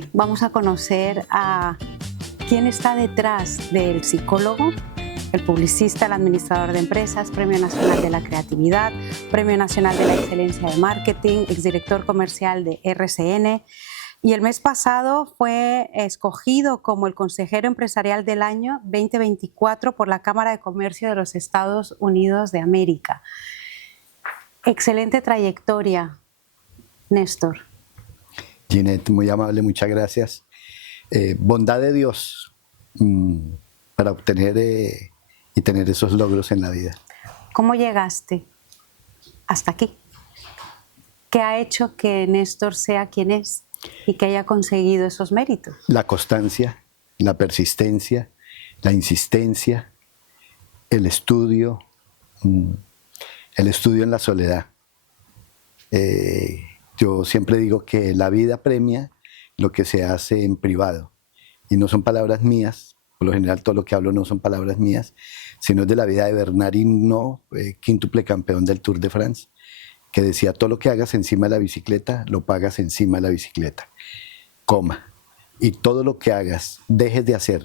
Hoy vamos a conocer a quién está detrás del psicólogo, el publicista, el administrador de empresas, Premio Nacional de la Creatividad, Premio Nacional de la Excelencia de Marketing, exdirector comercial de RCN. Y el mes pasado fue escogido como el consejero empresarial del año 2024 por la Cámara de Comercio de los Estados Unidos de América. Excelente trayectoria, Néstor. Ginette, muy amable, muchas gracias. Bondad de Dios para obtener y tener esos logros en la vida. ¿Cómo llegaste hasta aquí? ¿Qué ha hecho que Néstor sea quien es y que haya conseguido esos méritos? La constancia, la persistencia, la insistencia, el estudio en la soledad. Yo siempre digo que la vida premia lo que se hace en privado. Y no son palabras mías, por lo general todo lo que hablo no son palabras mías, sino es de la vida de Bernard Hinault, quíntuple campeón del Tour de France, que decía: todo lo que hagas encima de la bicicleta, lo pagas encima de la bicicleta, coma. Y todo lo que hagas, dejes de hacer,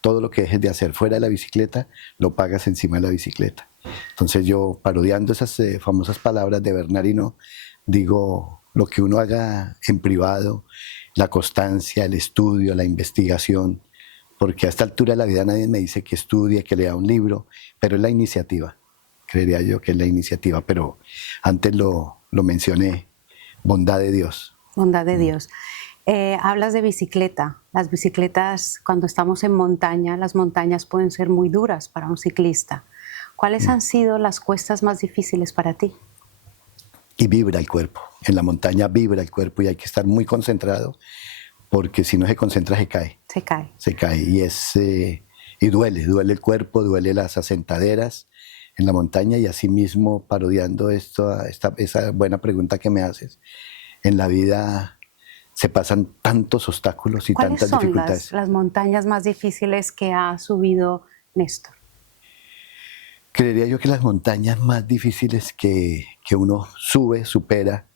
todo lo que dejes de hacer fuera de la bicicleta, lo pagas encima de la bicicleta. Entonces yo, parodiando esas famosas palabras de Bernard Hinault, digo: lo que uno haga en privado, la constancia, el estudio, la investigación, porque a esta altura de la vida nadie me dice que estudie, que lea un libro, pero es la iniciativa, creería yo que es la iniciativa, pero antes lo mencioné, bondad de Dios. Bondad de Dios. Hablas de bicicleta. Las bicicletas, cuando estamos en montaña, las montañas pueden ser muy duras para un ciclista. ¿Cuáles han sido las cuestas más difíciles para ti? Y vibra el cuerpo. En la montaña vibra el cuerpo y hay que estar muy concentrado, porque si no se concentra se cae. Se cae. Se cae y duele el cuerpo, duele las asentaderas en la montaña. Y así mismo, parodiando esa buena pregunta que me haces, en la vida se pasan tantos obstáculos y tantas dificultades. ¿Cuáles son las montañas más difíciles que ha subido Néstor? Creería yo que las montañas más difíciles que uno sube, supera,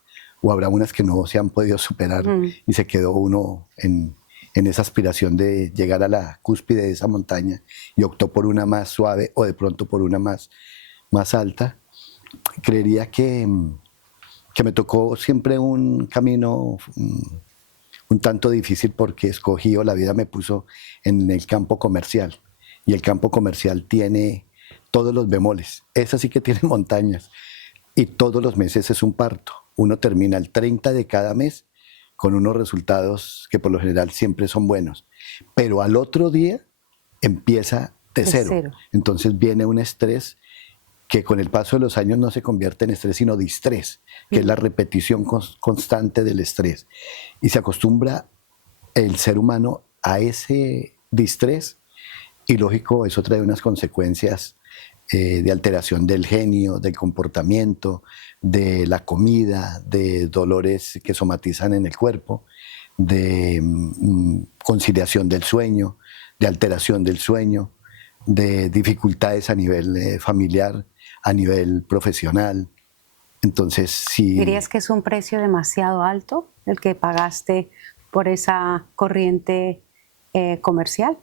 o habrá unas que no se han podido superar y se quedó uno en esa aspiración de llegar a la cúspide de esa montaña y optó por una más suave o de pronto por una más alta. Creería que me tocó siempre un camino un tanto difícil, porque escogí, o la vida me puso en el campo comercial, y el campo comercial tiene todos los bemoles. Esa sí que tiene montañas, y todos los meses es un parto. Uno termina el 30 de cada mes con unos resultados que por lo general siempre son buenos, pero al otro día empieza de cero. Entonces viene un estrés que con el paso de los años no se convierte en estrés, sino distrés, que es la repetición constante del estrés. Y se acostumbra el ser humano a ese distrés, y lógico, eso trae unas consecuencias de alteración del genio, del comportamiento, de la comida, de dolores que somatizan en el cuerpo, de conciliación del sueño, de alteración del sueño, de dificultades a nivel familiar, a nivel profesional. Entonces, sí. ¿Dirías que es un precio demasiado alto el que pagaste por esa corriente comercial?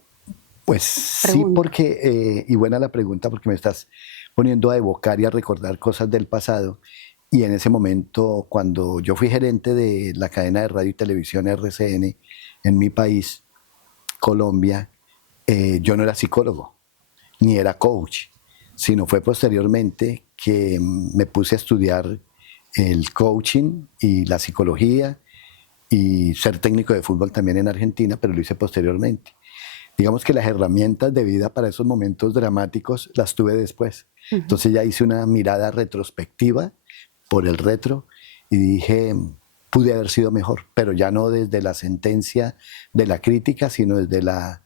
Pues sí, porque, y buena la pregunta, porque me estás poniendo a evocar y a recordar cosas del pasado. Y en ese momento, cuando yo fui gerente de la cadena de radio y televisión RCN en mi país, Colombia, yo no era psicólogo, ni era coach, sino fue posteriormente que me puse a estudiar el coaching y la psicología, y ser técnico de fútbol también en Argentina, pero lo hice posteriormente. Digamos que las herramientas de vida para esos momentos dramáticos las tuve después. Entonces ya hice una mirada retrospectiva por el retro y dije: pude haber sido mejor, pero ya no desde la sentencia de la crítica, sino desde la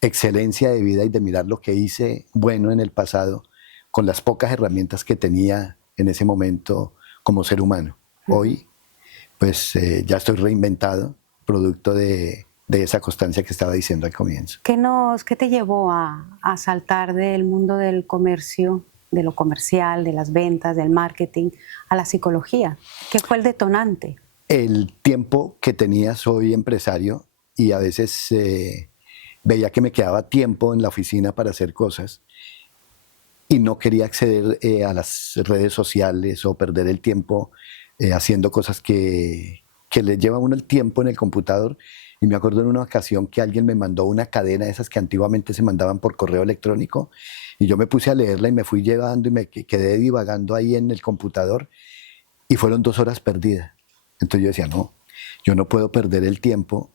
excelencia de vida y de mirar lo que hice bueno en el pasado con las pocas herramientas que tenía en ese momento como ser humano. Hoy, pues ya estoy reinventado, producto de esa constancia que estaba diciendo al comienzo. ¿Qué te llevó a saltar del mundo del comercio, de lo comercial, de las ventas, del marketing, a la psicología? ¿Qué fue el detonante? El tiempo que tenía, soy empresario, y a veces veía que me quedaba tiempo en la oficina para hacer cosas y no quería acceder a las redes sociales o perder el tiempo haciendo cosas que le lleva a uno el tiempo en el computador. Y me acuerdo en una ocasión que alguien me mandó una cadena de esas que antiguamente se mandaban por correo electrónico y yo me puse a leerla y me fui llevando y me quedé divagando ahí en el computador y fueron 2 horas perdidas. Entonces yo decía, no, yo no puedo perder el tiempo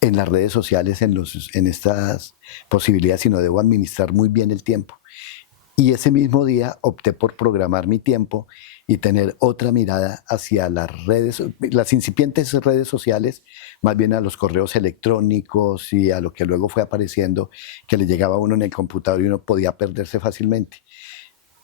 en las redes sociales, en estas posibilidades, sino debo administrar muy bien el tiempo. Y ese mismo día opté por programar mi tiempo y tener otra mirada hacia las incipientes redes sociales, más bien a los correos electrónicos y a lo que luego fue apareciendo, que le llegaba a uno en el computador y uno podía perderse fácilmente.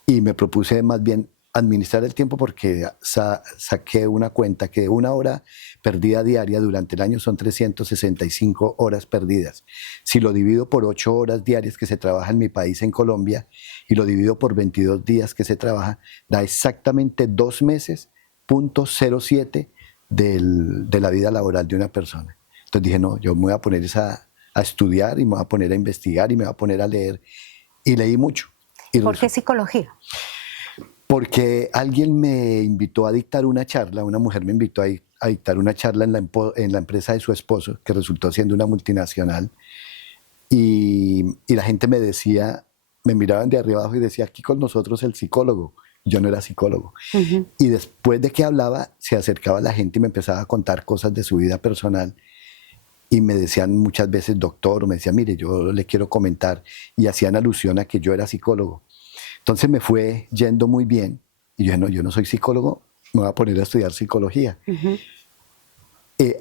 Y me propuse más bien administrar el tiempo porque saqué una cuenta que 1 hora perdida diaria durante el año son 365 horas perdidas. Si lo divido por 8 horas diarias que se trabaja en mi país, en Colombia, y lo divido por 22 días que se trabaja, da exactamente 2 meses, .07 de la vida laboral de una persona. Entonces dije, no, yo me voy a poner a estudiar y me voy a poner a investigar y me voy a poner a leer. Y leí mucho. ¿Por qué psicología? Porque alguien me invitó a dictar una charla, una mujer me invitó a dictar una charla en la empresa de su esposo, que resultó siendo una multinacional, y la gente me decía, me miraban de arriba abajo y decía, aquí con nosotros el psicólogo. Yo no era psicólogo. Uh-huh. Y después de que hablaba, se acercaba la gente y me empezaba a contar cosas de su vida personal, y me decían muchas veces doctor, o me decían, mire, yo le quiero comentar, y hacían alusión a que yo era psicólogo. Entonces me fue yendo muy bien y yo dije, no, yo no soy psicólogo, me voy a poner a estudiar psicología. Uh-huh.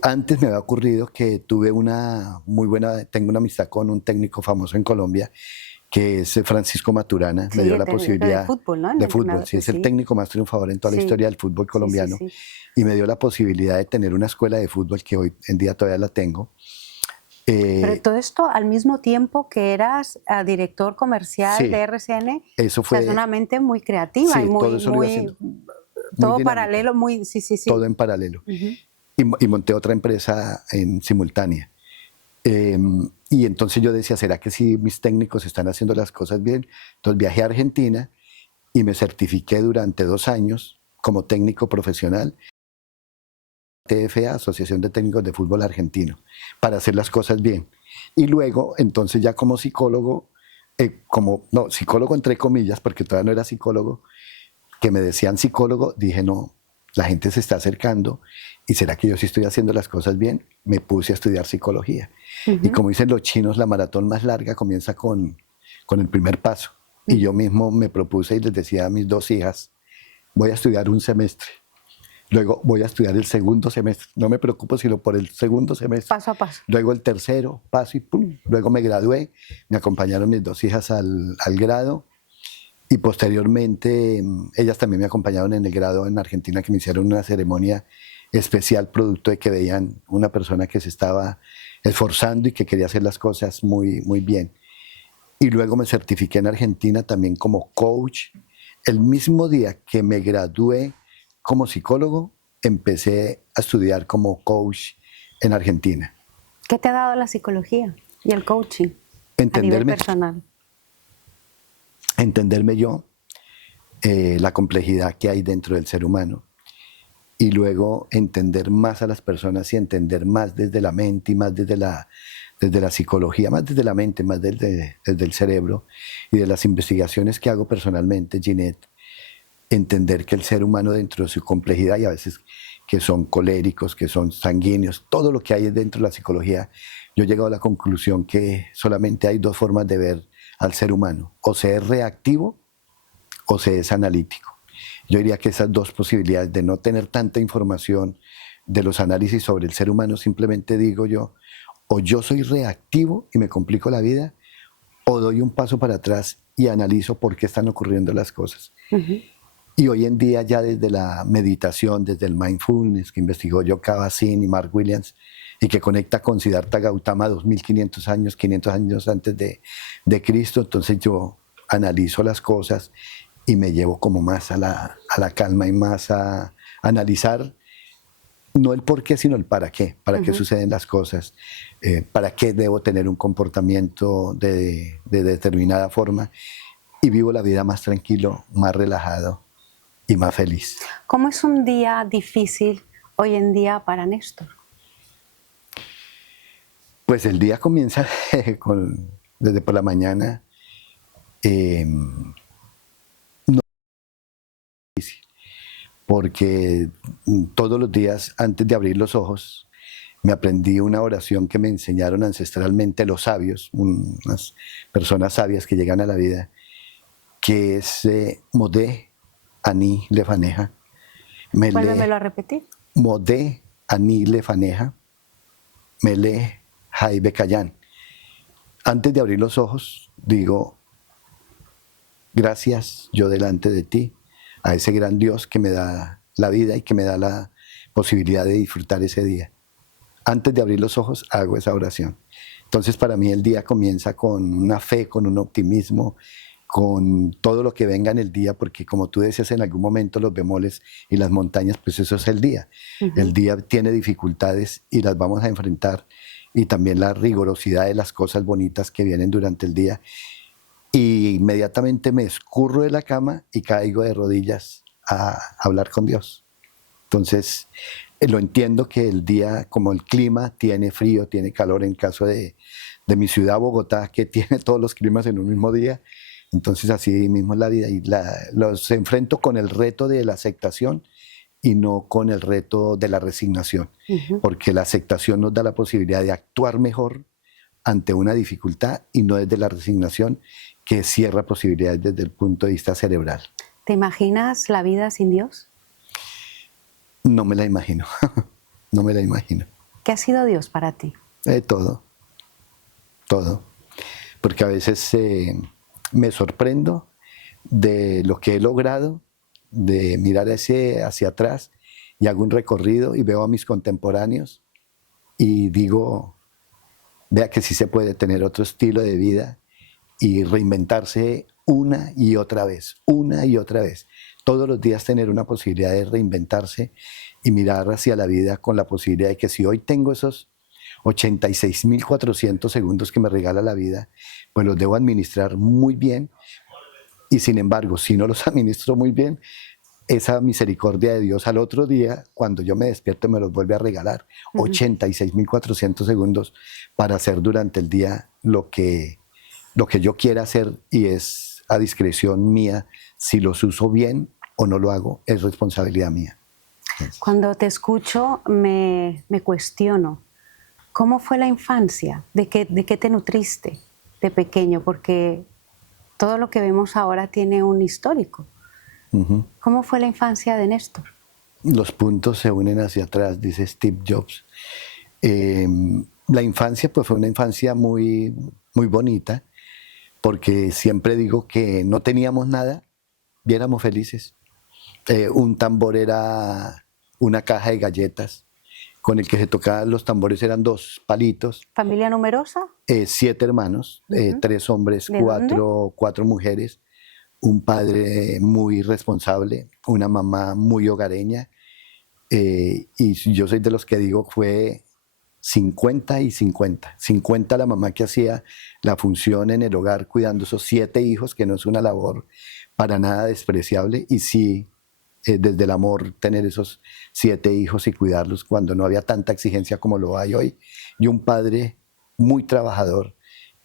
Antes me había ocurrido que tengo una amistad con un técnico famoso en Colombia, que es Francisco Maturana. Sí, me dio la posibilidad de fútbol, ¿no? De fútbol, sí, es el técnico más triunfador en toda la historia del fútbol colombiano. Sí. Y me dio la posibilidad de tener una escuela de fútbol que hoy en día todavía la tengo. Pero todo esto al mismo tiempo que eras director comercial de RCN, eso fue, o sea, es una mente muy creativa y todo paralelo, todo en paralelo. Uh-huh. Y monté otra empresa en simultánea. Y entonces yo decía, ¿será que si mis técnicos están haciendo las cosas bien? Entonces viajé a Argentina y me certifiqué durante 2 años como técnico profesional. TFA, Asociación de Técnicos de Fútbol Argentino, para hacer las cosas bien. Y luego, entonces ya como psicólogo, psicólogo entre comillas, porque todavía no era psicólogo, que me decían psicólogo, dije no, la gente se está acercando, ¿y será que yo sí estoy haciendo las cosas bien? Me puse a estudiar psicología. Uh-huh. Y como dicen los chinos, la maratón más larga comienza con el primer paso. Uh-huh. Y yo mismo me propuse y les decía a mis 2 hijas, voy a estudiar un semestre. Luego voy a estudiar el segundo semestre. No me preocupo sino por el segundo semestre. Paso a paso. Luego el tercero, paso y pum. Luego me gradué. Me acompañaron mis 2 hijas al grado. Y posteriormente, ellas también me acompañaron en el grado en Argentina, que me hicieron una ceremonia especial, producto de que veían una persona que se estaba esforzando y que quería hacer las cosas muy, muy bien. Y luego me certifiqué en Argentina también como coach. El mismo día que me gradué como psicólogo, empecé a estudiar como coach en Argentina. ¿Qué te ha dado la psicología y el coaching a nivel personal? Entenderme yo, la complejidad que hay dentro del ser humano, y luego entender más a las personas y entender más desde la mente y más desde la psicología, más desde la mente, más desde el cerebro, y de las investigaciones que hago personalmente, Ginette, entender que el ser humano dentro de su complejidad, y a veces que son coléricos, que son sanguíneos, todo lo que hay dentro de la psicología, yo he llegado a la conclusión que solamente hay 2 formas de ver al ser humano, o se es reactivo o se es analítico. Yo diría que esas 2 posibilidades de no tener tanta información de los análisis sobre el ser humano, simplemente digo yo, o yo soy reactivo y me complico la vida, o doy un paso para atrás y analizo por qué están ocurriendo las cosas. Uh-huh. Y hoy en día ya desde la meditación, desde el mindfulness que investigó Joe Kabat-Zinn y Mark Williams y que conecta con Siddhartha Gautama 2500 años, 500 años antes de Cristo, entonces yo analizo las cosas y me llevo como más a la calma y más a analizar no el por qué, sino el para qué suceden las cosas, para qué debo tener un comportamiento de determinada forma, y vivo la vida más tranquilo, más relajado y más feliz. ¿Cómo es un día difícil hoy en día para Néstor? Pues el día comienza desde por la mañana, porque todos los días antes de abrir los ojos me aprendí una oración que me enseñaron ancestralmente los sabios, unas personas sabias que llegan a la vida, que es Modé Ani Lefaneja. Vuélvemelo a repetir. Modé Ani Lefaneja, Mele Jai Bekayán. Antes de abrir los ojos, digo, gracias yo delante de ti, a ese gran Dios que me da la vida y que me da la posibilidad de disfrutar ese día. Antes de abrir los ojos, hago esa oración. Entonces, para mí el día comienza con una fe, con un optimismo, con todo lo que venga en el día, porque como tú decías en algún momento, los bemoles y las montañas, pues eso es el día. El día tiene dificultades y las vamos a enfrentar, y también la rigurosidad de las cosas bonitas que vienen durante el día. Y inmediatamente me escurro de la cama y caigo de rodillas a hablar con Dios. Entonces, lo entiendo que el día, como el clima, tiene frío, tiene calor, en caso de mi ciudad, Bogotá, que tiene todos los climas en un mismo día. Entonces, así mismo es la vida, y los enfrento con el reto de la aceptación y no con el reto de la resignación, porque la aceptación nos da la posibilidad de actuar mejor ante una dificultad, y no desde la resignación, que cierra posibilidades desde el punto de vista cerebral. ¿Te imaginas la vida sin Dios? No me la imagino, no me la imagino. ¿Qué ha sido Dios para ti? Todo, porque a veces me sorprendo de lo que he logrado, de mirar hacia atrás, y hago un recorrido y veo a mis contemporáneos y digo, vea que sí se puede tener otro estilo de vida y reinventarse una y otra vez, todos los días tener una posibilidad de reinventarse y mirar hacia la vida con la posibilidad de que si hoy tengo esos 86.400 segundos que me regala la vida, pues los debo administrar muy bien, y sin embargo, si no los administro muy bien, esa misericordia de Dios al otro día, cuando yo me despierto, me los vuelve a regalar. 86.400 segundos para hacer durante el día lo que yo quiera hacer, y es a discreción mía si los uso bien o no lo hago, es responsabilidad mía. Cuando te escucho me cuestiono, ¿cómo fue la infancia? ¿De qué te nutriste de pequeño? Porque todo lo que vemos ahora tiene un histórico. ¿Cómo fue la infancia de Néstor? Los puntos se unen hacia atrás, dice Steve Jobs. La infancia pues fue una infancia muy, muy bonita, porque siempre digo que no teníamos nada y éramos felices. Un tambor era una caja de galletas con el que se tocaban los tambores, eran 2 palitos. ¿Familia numerosa? 7 hermanos, 3 hombres, 4 mujeres, un padre muy responsable, una mamá muy hogareña, y yo soy de los que digo fue 50 y 50. 50 la mamá que hacía la función en el hogar cuidando esos 7 hijos, que no es una labor para nada despreciable, y sí, desde el amor, tener esos 7 hijos y cuidarlos cuando no había tanta exigencia como lo hay hoy, y un padre muy trabajador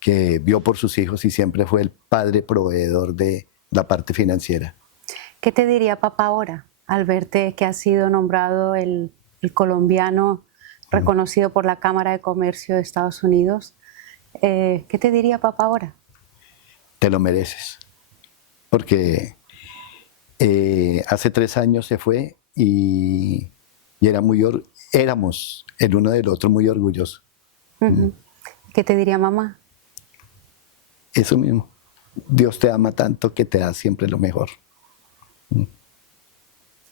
que vio por sus hijos y siempre fue el padre proveedor de la parte financiera. ¿Qué te diría papá ahora al verte que has sido nombrado el colombiano reconocido por la Cámara de Comercio de Estados Unidos? ¿Qué te diría papá ahora? Te lo mereces, porque hace 3 años se fue y éramos el uno del otro muy orgullosos. ¿Qué te diría mamá? Eso mismo. Dios te ama tanto que te da siempre lo mejor.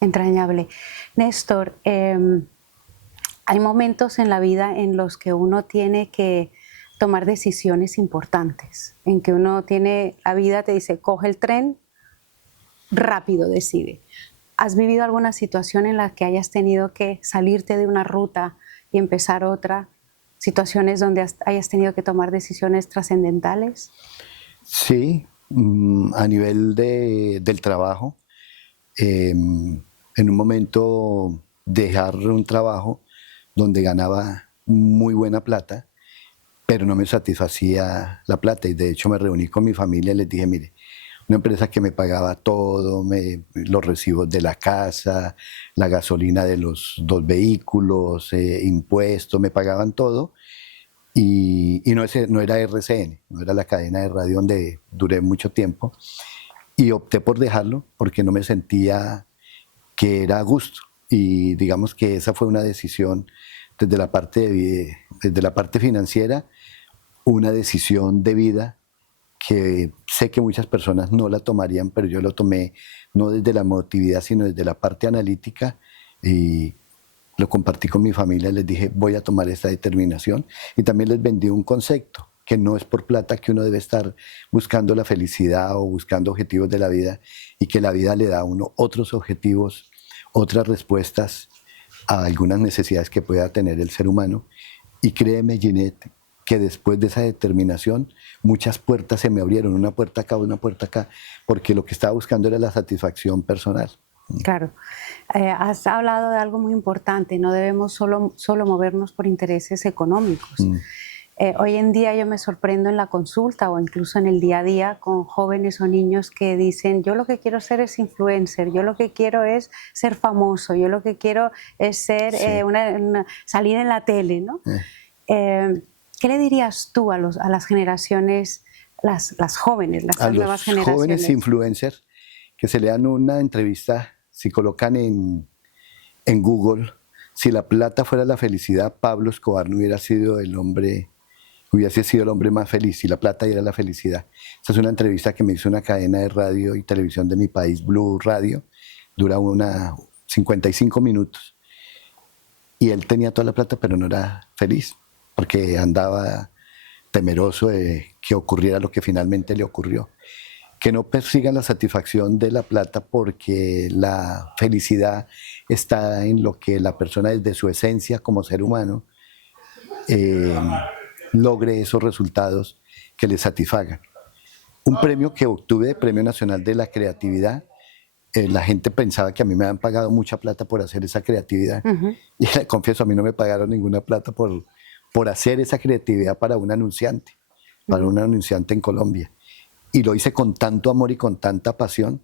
Entrañable. Néstor, hay momentos en la vida en los que uno tiene que tomar decisiones importantes, en que uno tiene, la vida te dice, coge el tren, rápido decide. ¿Has vivido alguna situación en la que hayas tenido que salirte de una ruta y empezar otra? ¿Situaciones donde hayas tenido que tomar decisiones trascendentales? Sí, a nivel del trabajo, en un momento dejar un trabajo donde ganaba muy buena plata, pero no me satisfacía la plata y de hecho me reuní con mi familia y les dije, mire, una empresa que me pagaba todo, los recibos de la casa, la gasolina de los 2 vehículos, impuestos, me pagaban todo y no era RCN, no era la cadena de radio donde duré mucho tiempo y opté por dejarlo porque no me sentía que era a gusto y digamos que esa fue una decisión desde la parte financiera, una decisión de vida que sé que muchas personas no la tomarían, pero yo lo tomé no desde la emotividad, sino desde la parte analítica y lo compartí con mi familia, les dije voy a tomar esta determinación y también les vendí un concepto, que no es por plata que uno debe estar buscando la felicidad o buscando objetivos de la vida y que la vida le da a uno otros objetivos, otras respuestas a algunas necesidades que pueda tener el ser humano. Y créeme, Ginette, que después de esa determinación muchas puertas se me abrieron, una puerta acá, porque lo que estaba buscando era la satisfacción personal. Claro. Has hablado de algo muy importante, no debemos solo movernos por intereses económicos. Hoy en día yo me sorprendo en la consulta o incluso en el día a día con jóvenes o niños que dicen, yo lo que quiero ser es influencer, yo lo que quiero es ser famoso, yo lo que quiero es ser, salir en la tele, ¿no? ¿Qué le dirías tú a las generaciones, las jóvenes, las nuevas generaciones? A los jóvenes influencers que se lean una entrevista, si colocan en Google, si la plata fuera la felicidad, Pablo Escobar no hubiese sido el hombre más feliz, si la plata era la felicidad. Esa es una entrevista que me hizo una cadena de radio y televisión de mi país, Blue Radio, dura 55 minutos. Y él tenía toda la plata, pero no era feliz, porque andaba temeroso de que ocurriera lo que finalmente le ocurrió. Que no persigan la satisfacción de la plata porque la felicidad está en lo que la persona desde su esencia como ser humano logre esos resultados que le satisfagan. Un premio que obtuve, Premio Nacional de la Creatividad, la gente pensaba que a mí me habían pagado mucha plata por hacer esa creatividad. Y le confieso, a mí no me pagaron ninguna plata por hacer esa creatividad para un anunciante en Colombia. Y lo hice con tanto amor y con tanta pasión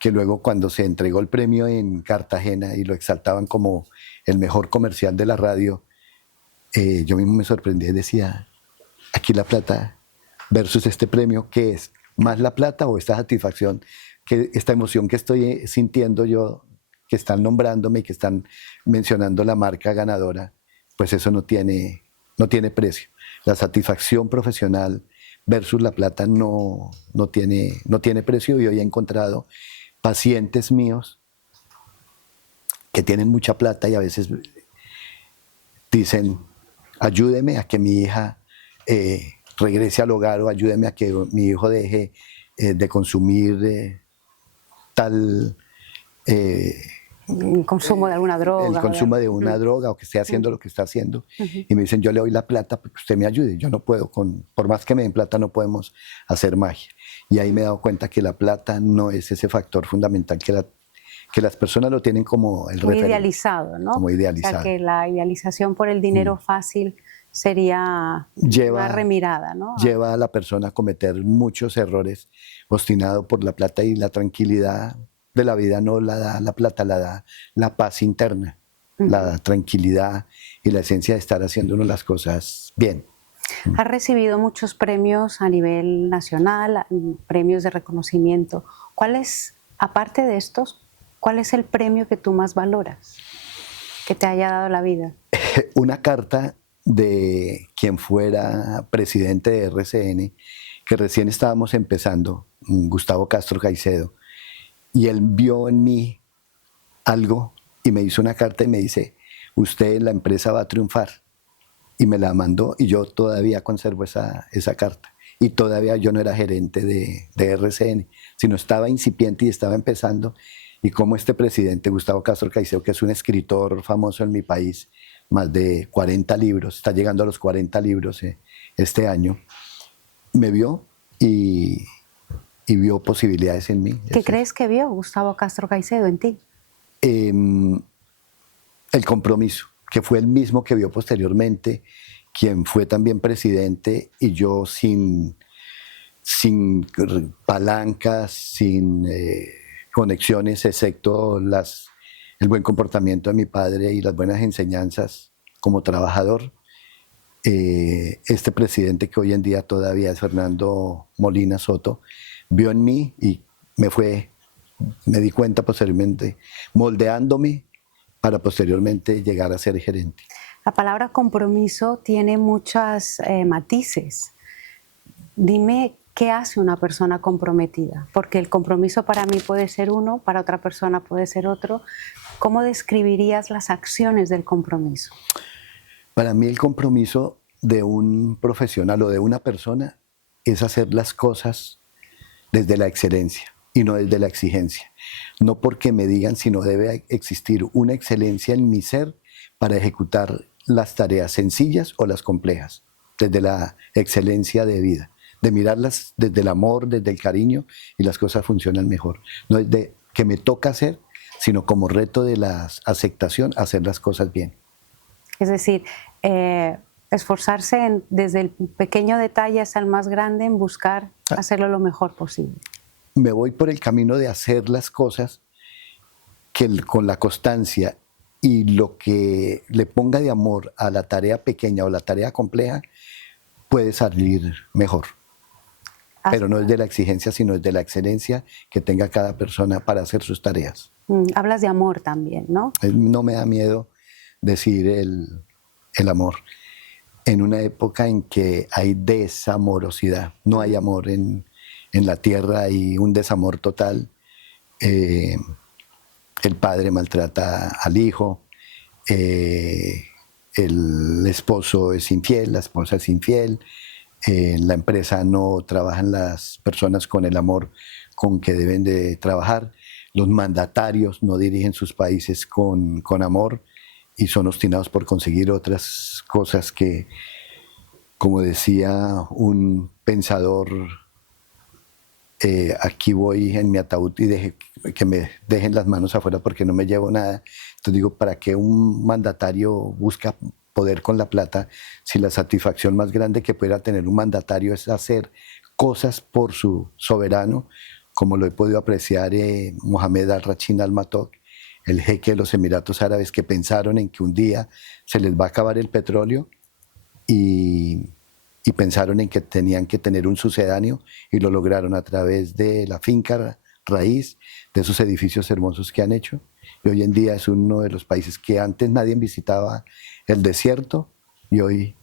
que luego cuando se entregó el premio en Cartagena y lo exaltaban como el mejor comercial de la radio, yo mismo me sorprendí y decía, aquí la plata versus este premio, ¿qué es? ¿Más la plata o esta satisfacción, esta emoción que estoy sintiendo yo, que están nombrándome y que están mencionando la marca ganadora? Pues eso no tiene precio. La satisfacción profesional versus la plata no tiene precio y hoy he encontrado pacientes míos que tienen mucha plata y a veces dicen, ayúdeme a que mi hija regrese al hogar o ayúdeme a que mi hijo deje de consumir tal... el consumo de alguna droga. El consumo de una droga o que esté haciendo lo que está haciendo. Y me dicen, yo le doy la plata para que usted me ayude. Yo no puedo, por más que me den plata, no podemos hacer magia. Y ahí me he dado cuenta que la plata no es ese factor fundamental que las personas lo tienen como el referente. Idealizado, ¿no? Como idealizado. O sea, que la idealización por el dinero fácil sería una remirada, ¿no? Lleva a la persona a cometer muchos errores, obstinado por la plata, y la tranquilidad de la vida no la da la plata, la da la paz interna, la tranquilidad y la esencia de estar haciendo uno las cosas bien. Has recibido muchos premios a nivel nacional, premios de reconocimiento. Aparte de estos, cuál es el premio que tú más valoras, que te haya dado la vida? Una carta de quien fuera presidente de RCN, que recién estábamos empezando, Gustavo Castro Caicedo, y él vio en mí algo y me hizo una carta y me dice, usted en la empresa va a triunfar. Y me la mandó y yo todavía conservo esa carta. Y todavía yo no era gerente de RCN, sino estaba incipiente y estaba empezando. y cómo este presidente, Gustavo Castro Caicedo, que es un escritor famoso en mi país, más de 40 libros, está llegando a los 40 libros este año, me vio y vio posibilidades en mí. ¿Qué crees que vio Gustavo Castro Caicedo en ti? El compromiso, que fue el mismo que vio posteriormente, quien fue también presidente, y yo sin palancas, sin conexiones, excepto el buen comportamiento de mi padre y las buenas enseñanzas como trabajador. Este presidente, que hoy en día todavía es Fernando Molina Soto, vio en mí y me di cuenta posteriormente, moldeándome para posteriormente llegar a ser gerente. La palabra compromiso tiene muchos matices. Dime, ¿qué hace una persona comprometida? Porque el compromiso para mí puede ser uno, para otra persona puede ser otro. ¿Cómo describirías las acciones del compromiso? Para mí el compromiso de un profesional o de una persona es hacer las cosas desde la excelencia y no desde la exigencia. No porque me digan, sino debe existir una excelencia en mi ser para ejecutar las tareas sencillas o las complejas, desde la excelencia de vida, de mirarlas desde el amor, desde el cariño, y las cosas funcionan mejor. No es de que me toca hacer, sino como reto de la aceptación, hacer las cosas bien. Es decir, esforzarse desde el pequeño detalle hasta el más grande en buscar hacerlo lo mejor posible. Me voy por el camino de hacer las cosas que con la constancia y lo que le ponga de amor a la tarea pequeña o la tarea compleja puede salir mejor. Pero no es de la exigencia, sino es de la excelencia que tenga cada persona para hacer sus tareas. Hablas de amor también, ¿no? No me da miedo decir el amor. En una época en que hay desamorosidad, no hay amor en la tierra, hay un desamor total. El padre maltrata al hijo, el esposo es infiel, la esposa es infiel, en la empresa no trabajan las personas con el amor con que deben de trabajar, los mandatarios no dirigen sus países con amor y son obstinados por conseguir otras cosas que, como decía un pensador, aquí voy en mi ataúd y que me dejen las manos afuera porque no me llevo nada. Entonces digo, ¿para qué un mandatario busca poder con la plata si la satisfacción más grande que pueda tener un mandatario es hacer cosas por su soberano, como lo he podido apreciar Mohamed Al-Rachin Al-Matok, el jeque de los Emiratos Árabes, que pensaron en que un día se les va a acabar el petróleo y pensaron en que tenían que tener un sucedáneo y lo lograron a través de la finca raíz, de esos edificios hermosos que han hecho. Y hoy en día es uno de los países que antes nadie visitaba el desierto y hoy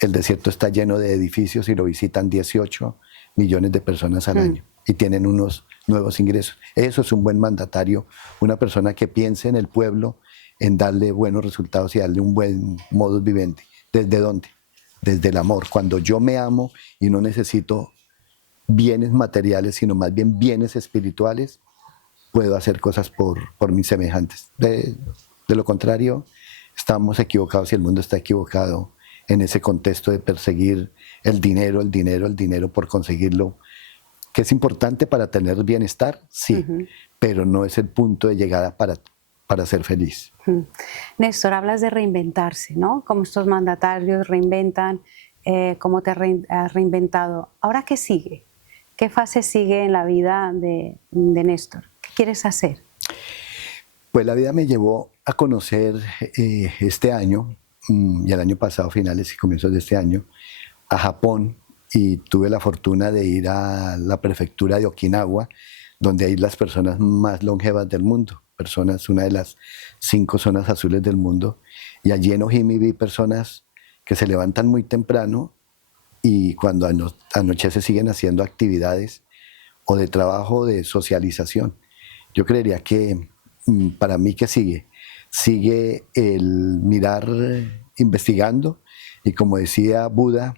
el desierto está lleno de edificios y lo visitan 18 millones de personas al año y tienen unos nuevos ingresos. Eso es un buen mandatario, una persona que piense en el pueblo, en darle buenos resultados y darle un buen modus vivendi. ¿Desde dónde? Desde el amor. Cuando yo me amo y no necesito bienes materiales, sino más bien bienes espirituales, puedo hacer cosas por mis semejantes. De lo contrario, estamos equivocados y el mundo está equivocado en ese contexto de perseguir el dinero por conseguirlo, que es importante para tener bienestar, sí, pero no es el punto de llegada para ser feliz. Néstor, hablas de reinventarse, ¿no? Cómo estos mandatarios reinventan, cómo te has reinventado. ¿Ahora qué sigue? ¿Qué fase sigue en la vida de Néstor? ¿Qué quieres hacer? Pues la vida me llevó a conocer este año y el año pasado, finales y comienzos de este año, a Japón, y tuve la fortuna de ir a la prefectura de Okinawa, donde hay las personas más longevas del mundo, una de las 5 zonas azules del mundo, y allí en Ojimi vi personas que se levantan muy temprano y cuando anochece siguen haciendo actividades o de trabajo o de socialización. Yo creería que para mí, ¿qué sigue? Sigue el mirar investigando, y como decía Buda,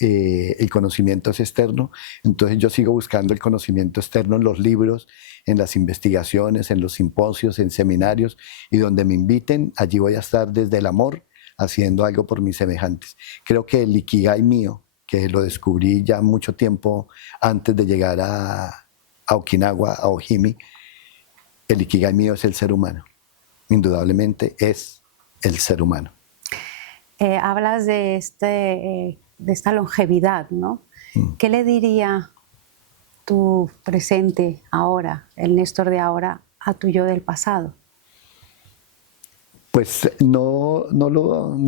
el conocimiento es externo, entonces yo sigo buscando el conocimiento externo en los libros, en las investigaciones, en los simposios, en seminarios, y donde me inviten, allí voy a estar desde el amor, haciendo algo por mis semejantes. Creo que el Ikigai mío, que lo descubrí ya mucho tiempo antes de llegar a Okinawa, a Ojimi, el Ikigai mío es el ser humano. Indudablemente es el ser humano. Hablas de esta longevidad, ¿no? ¿Qué le diría tu presente ahora, el Néstor de ahora, a tu yo del pasado? Pues no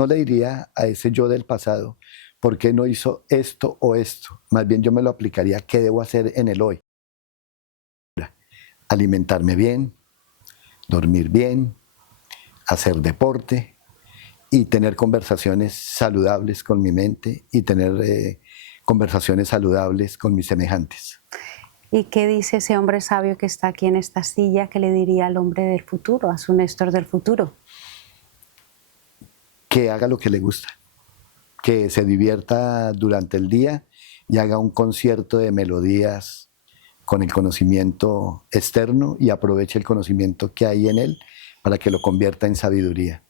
le diría a ese yo del pasado, ¿por qué no hizo esto o esto? Más bien yo me lo aplicaría, ¿qué debo hacer en el hoy? Alimentarme bien, dormir bien, hacer deporte y tener conversaciones saludables con mi mente y tener conversaciones saludables con mis semejantes. ¿Y qué dice ese hombre sabio que está aquí en esta silla? ¿Qué le diría al hombre del futuro, a su Néstor del futuro? Que haga lo que le gusta, que se divierta durante el día y haga un concierto de melodías con el conocimiento externo y aproveche el conocimiento que hay en él para que lo convierta en sabiduría.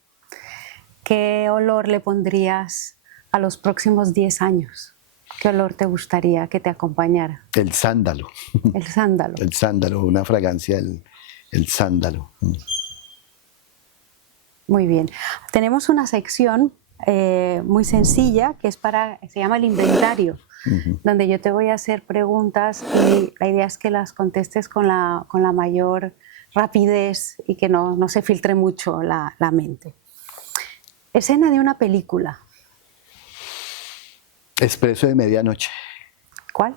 ¿Qué olor le pondrías a los próximos 10 años? ¿Qué olor te gustaría que te acompañara? El sándalo. El sándalo. El sándalo, una fragancia, el sándalo. Muy bien. Tenemos una sección muy sencilla que se llama el inventario, donde yo te voy a hacer preguntas y la idea es que las contestes con la mayor rapidez y que no se filtre mucho la mente. Escena de una película. Expreso de Medianoche. ¿Cuál?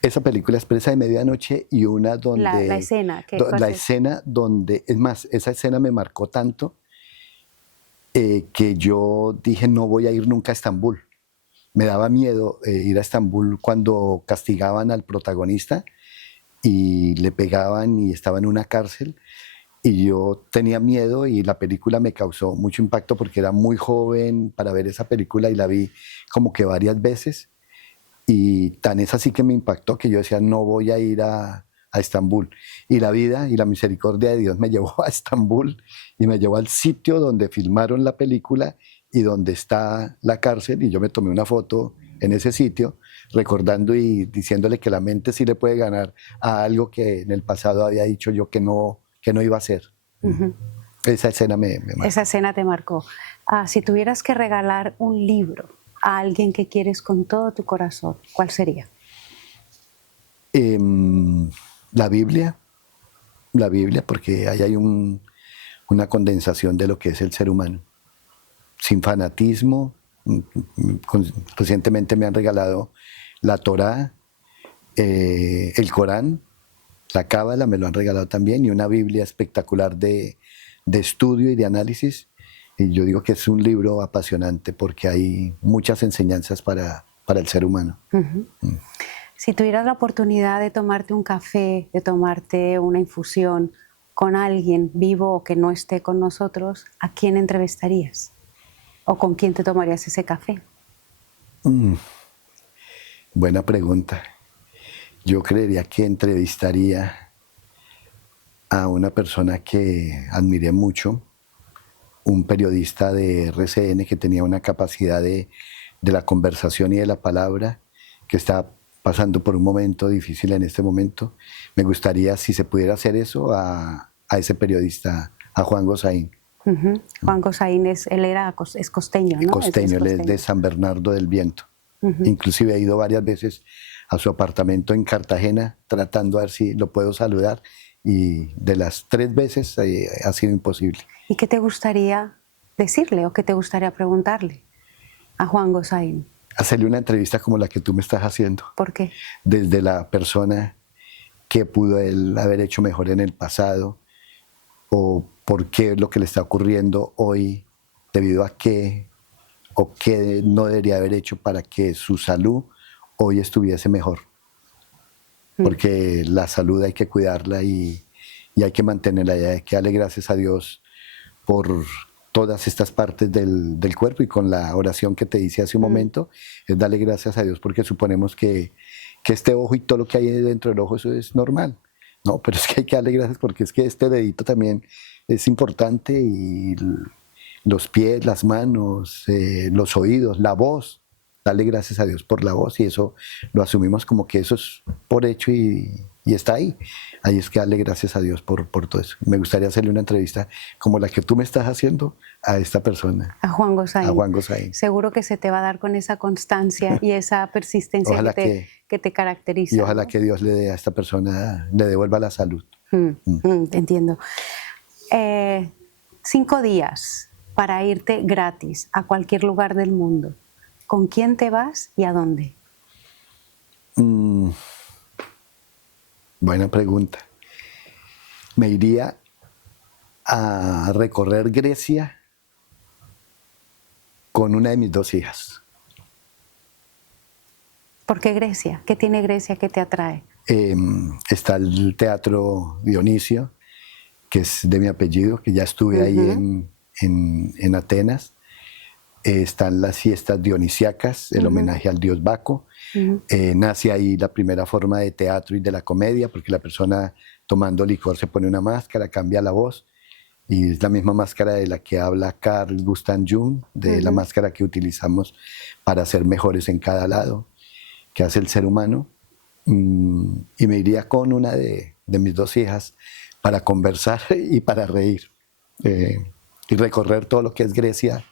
Esa película Expresa de Medianoche y una donde... La escena. La escena donde... Es más, esa escena me marcó tanto que yo dije no voy a ir nunca a Estambul. Me daba miedo ir a Estambul cuando castigaban al protagonista y le pegaban y estaba en una cárcel. Y yo tenía miedo y la película me causó mucho impacto porque era muy joven para ver esa película y la vi como que varias veces. Y tan es así que me impactó que yo decía, no voy a ir a Estambul. Y la vida y la misericordia de Dios me llevó a Estambul y me llevó al sitio donde filmaron la película y donde está la cárcel. Y yo me tomé una foto en ese sitio recordando y diciéndole que la mente sí le puede ganar a algo que en el pasado había dicho yo que no iba a ser. Esa escena me marcó. Esa escena te marcó. Si tuvieras que regalar un libro a alguien que quieres con todo tu corazón, ¿cuál sería? La Biblia, porque ahí hay una condensación de lo que es el ser humano. Sin fanatismo. Recientemente me han regalado la Torá, el Corán, la Cábala me lo han regalado también y una Biblia espectacular de estudio y de análisis. Y yo digo que es un libro apasionante porque hay muchas enseñanzas para el ser humano. Si tuvieras la oportunidad de tomarte un café, de tomarte una infusión con alguien vivo o que no esté con nosotros, ¿a quién entrevistarías? ¿O con quién te tomarías ese café? Buena pregunta. Yo creería que entrevistaría a una persona que admiré mucho, un periodista de RCN que tenía una capacidad de la conversación y de la palabra, que está pasando por un momento difícil en este momento. Me gustaría, si se pudiera hacer eso, a ese periodista, a Juan Gosaín. Juan Gosaín es costeño, ¿no? Costeño, él es de San Bernardo del Viento. Inclusive he ido varias veces a su apartamento en Cartagena tratando a ver si lo puedo saludar y de las 3 veces ha sido imposible. ¿Y qué te gustaría decirle o qué te gustaría preguntarle a Juan Gosaín? Hacerle una entrevista como la que tú me estás haciendo. ¿Por qué? Desde la persona que pudo él haber hecho mejor en el pasado o por qué lo que le está ocurriendo hoy, debido a qué o qué no debería haber hecho para que su salud hoy estuviese mejor. Porque la salud hay que cuidarla y hay que mantenerla. Y hay que darle gracias a Dios por todas estas partes del cuerpo, y con la oración que te hice hace un momento, es darle gracias a Dios, porque suponemos que este ojo y todo lo que hay dentro del ojo, eso es normal. No, pero es que hay que darle gracias porque es que este dedito también es importante, y los pies, las manos, los oídos, la voz. Darle gracias a Dios por la voz, y eso lo asumimos como que eso es por hecho y está ahí. Ahí es que darle gracias a Dios por todo eso. Me gustaría hacerle una entrevista como la que tú me estás haciendo a esta persona. A Juan Gosaín. A Juan Gosaín. Seguro que se te va a dar con esa constancia y esa persistencia que te caracteriza. Y ojalá, ¿no?, que Dios le dé a esta persona, le devuelva la salud. Entiendo. 5 días para irte gratis a cualquier lugar del mundo. ¿Con quién te vas y a dónde? Buena pregunta. Me iría a recorrer Grecia con una de mis 2 hijas. ¿Por qué Grecia? ¿Qué tiene Grecia que te atrae? Está el Teatro Dionisio, que es de mi apellido, que ya estuve ahí en Atenas. Están las fiestas dionisíacas, el homenaje al dios Baco. Nace ahí la primera forma de teatro y de la comedia, porque la persona tomando licor se pone una máscara, cambia la voz, y es la misma máscara de la que habla Carl Gustav Jung, de la máscara que utilizamos para ser mejores en cada lado, que hace el ser humano. Y me iría con una de mis 2 hijas para conversar y para reír, y recorrer todo lo que es Grecia,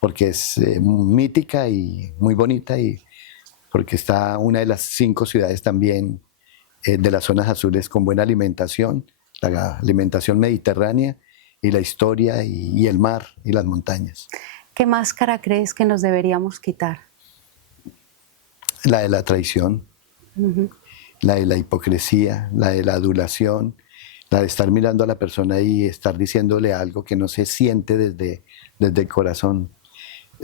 porque es mítica y muy bonita, y porque está una de las 5 ciudades también de las zonas azules con buena alimentación, la alimentación mediterránea, y la historia y el mar y las montañas. ¿Qué máscara crees que nos deberíamos quitar? La de la traición, la de la hipocresía, la de la adulación, la de estar mirando a la persona y estar diciéndole algo que no se siente desde el corazón.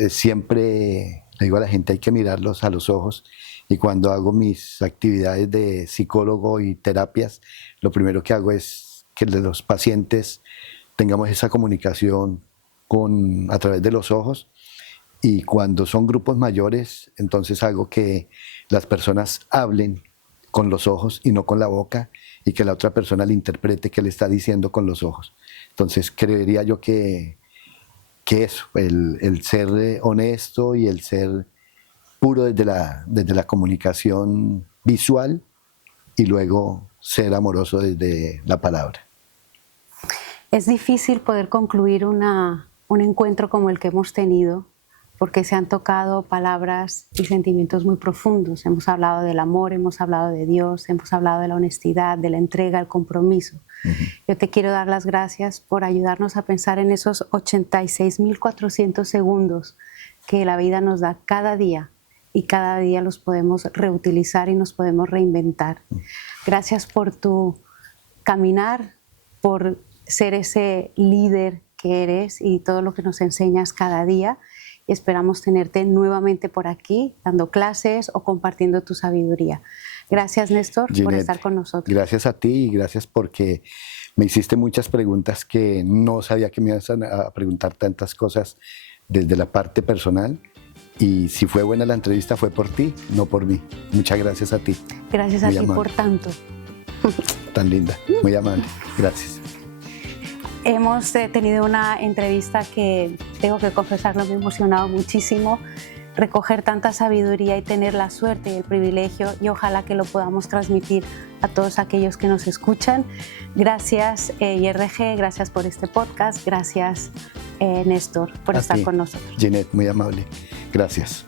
Siempre le digo a la gente, hay que mirarlos a los ojos, y cuando hago mis actividades de psicólogo y terapias, lo primero que hago es que los pacientes tengamos esa comunicación a través de los ojos, y cuando son grupos mayores, entonces hago que las personas hablen con los ojos y no con la boca, y que la otra persona le interprete qué le está diciendo con los ojos. Entonces creería yo que eso, el ser honesto y el ser puro desde la comunicación visual, y luego ser amoroso desde la palabra. Es difícil poder concluir un encuentro como el que hemos tenido, porque se han tocado palabras y sentimientos muy profundos. Hemos hablado del amor, hemos hablado de Dios, hemos hablado de la honestidad, de la entrega, el compromiso. Yo te quiero dar las gracias por ayudarnos a pensar en esos 86.400 segundos que la vida nos da cada día, y cada día los podemos reutilizar y nos podemos reinventar. Gracias por tu caminar, por ser ese líder que eres y todo lo que nos enseñas cada día. Y esperamos tenerte nuevamente por aquí, dando clases o compartiendo tu sabiduría. Gracias, Néstor, Ginette, por estar con nosotros. Gracias a ti, y gracias porque me hiciste muchas preguntas que no sabía que me ibas a preguntar, tantas cosas desde la parte personal. Y si fue buena la entrevista, fue por ti, no por mí. Muchas gracias a ti. Gracias a ti por tanto. Tan linda, muy amable. Gracias. Hemos tenido una entrevista que, tengo que confesarlo, me ha emocionado muchísimo. Recoger tanta sabiduría y tener la suerte y el privilegio, y ojalá que lo podamos transmitir a todos aquellos que nos escuchan. Gracias, IRG, gracias por este podcast. Gracias, Néstor, por estar con nosotros. Ginette, muy amable. Gracias.